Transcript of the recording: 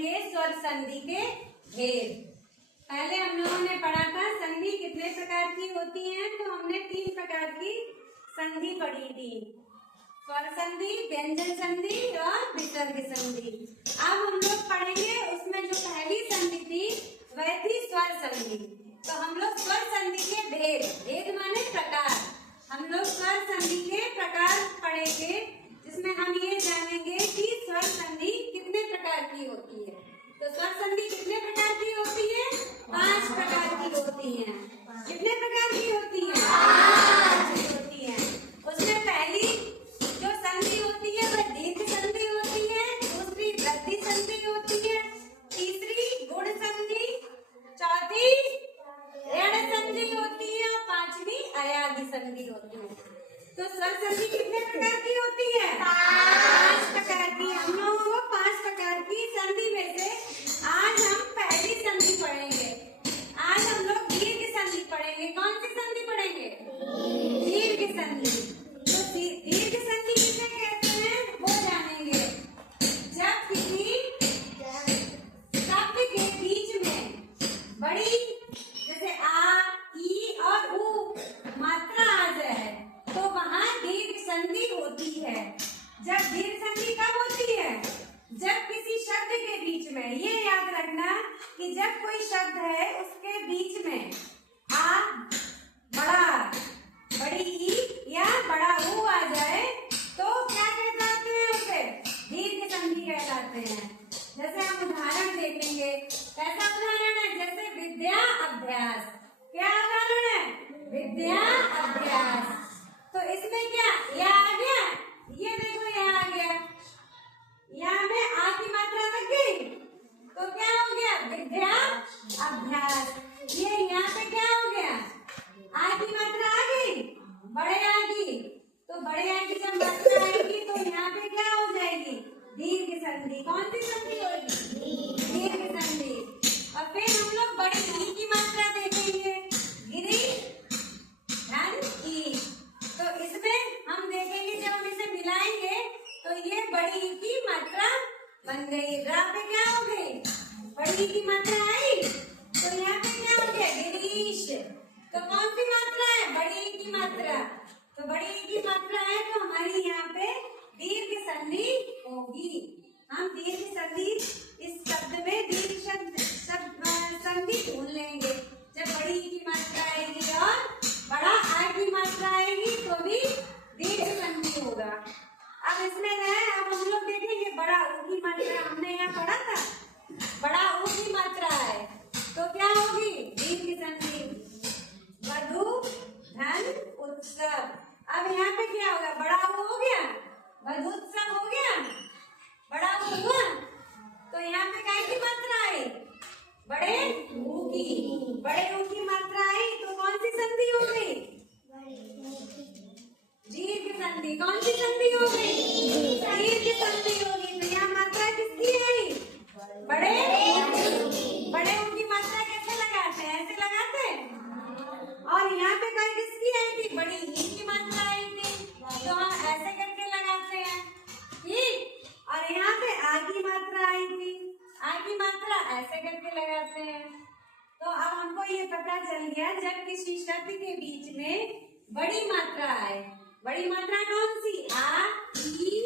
पढ़ेंगे स्वर संधि के भेद। पहले हम लोगों ने पढ़ा था संधि कितने प्रकार की होती है, तो हमने 3 प्रकार की संधि पढ़ी थी, स्वर संधि, व्यंजन संधि और विसर्ग संधि। अब हम लोग पढ़ेंगे उसमें जो पहली संधि थी वह थी स्वर संधि। तो हम लोग स्वर संधि के भेद, भेद माने प्रकार, हम लोग स्वर संधि के प्रकार पढ़ेंगे, जिसमें हम ये जानेंगे कि स्वर संधि कितने प्रकार की होती है। तो स्वर संधि कितने प्रकार की होती है? 5 प्रकार की होती है। कितने प्रकार की होती है? 5 होती है। उसमें पहली जो संधि होती है वह दीर्घ संधि होती है, दूसरी वृद्धि संधि होती है, तीसरी गुण संधि, चौथी ऋण संधि होती है और 5वीं अयाधि संधि होती है। तो स्वर संधि कितने प्रकार की होती है? 5 प्रकार की। हम लोगों को 5 प्रकार की संधि में से आज हम पहली संधि पढ़ेंगे। आज हम लोग दीर्घ संधि पढ़ेंगे। कौन सी संधि पढ़ेंगे? दीर्घ संधि। तो दीर्घ संधि किसे कहते हैं वो जानेंगे। जब किसी शब्द के बीच में बड़ी, जैसे आ, ई और उ मात्रा आ जाए तो वहाँ दीर्घ संधि होती है। जब दीर्घ संधि कब होती है? जब किसी शब्द के बीच में, ये याद रखना कि जब कोई शब्द है उसके बीच में आ, बड़ा, बड़ी ई या बड़ा ऊ आ जाए तो क्या कहलाते हैं? उसे दीर्घ संधि कहलाते हैं। जैसे हम उदाहरण देखेंगे, कैसा उदाहरण है? जैसे विद्या अभ्यास। क्या उदाहरण है? विद्या अभ्यास। तो इसमें क्या यह आ गया, ये देखो यह आ गया, यहाँ में आ की मात्रा लग गई तो क्या हो गया? विद्या अभ्यास। ये यहाँ पे क्या हो गया? आ की मात्रा आ गई, बड़े आ गई, तो बड़े आ की जब मात्रा आएगी तो यहाँ पे क्या हो जाएगी? दीर्घ संधि। कौन सी संधि होगी? दीर्घ संधि। और फिर हम लोग बड़ी ई की मात्रा देखेंगे, गिरी धन ई। तो इसमें हम देखेंगे जब हम इसे मिलाएंगे तो ये बड़ी ई की मात्रा बन गई। रा पे क्या हो गई? बड़ी ई की मात्रा आई तो यहाँ पे क्या हो गया? गिरीश। तो कौन सी मात्रा है? बड़ी ई की मात्रा। तो बड़ी ई की मात्रा है तो हमारी यहाँ पे दीर्घ संधि होगी। हम दीर्घ संधि, इस शब्द में दीर्घ संधि ढूंढ लेंगे। जब बड़ी ई की मात्रा आएगी और बड़ा आ की मात्रा आएगी तो भी दीर्घ संधि होगा। अब इसमें है, अब हम लोग देखेंगे बड़ा ऊ की मात्रा, हमने यहाँ पढ़ा था, बड़ा ऊ की मात्रा है तो क्या होगी? दीर्घ संधि। वधु धन उत्सव। अब यहाँ पे क्या होगा? बड़ा ऊ हो गया, वधुत्सव हो गया, बड़ा ऊ हुआ तो यहाँ पे काय की मात्रा आई? बड़े ऊ की। बड़े ऊ की मात्रा आई तो कौन सी संधि हो गई? दीर्घ संधि। कौन सी संधि हो गई? दीर्घ संधि होगी। तो यहाँ मात्रा किसकी आई? बड़े बड़े ऊ की मात्रा कैसे लगाते हैं? ऐसे लगाते हैं। और यहाँ पे कहीं किसकी आई थी? बड़ी ई की मात्रा आई थी तो हम ऐसे करके लगाते हैं, ठीक। और यहाँ पे आ की मात्रा आई थी, आ की मात्रा ऐसे करके लगाते हैं। तो अब हमको ये पता चल गया जब किसी शब्द के बीच में बड़ी मात्रा आए, बड़ी मात्रा कौन सी? आ, ई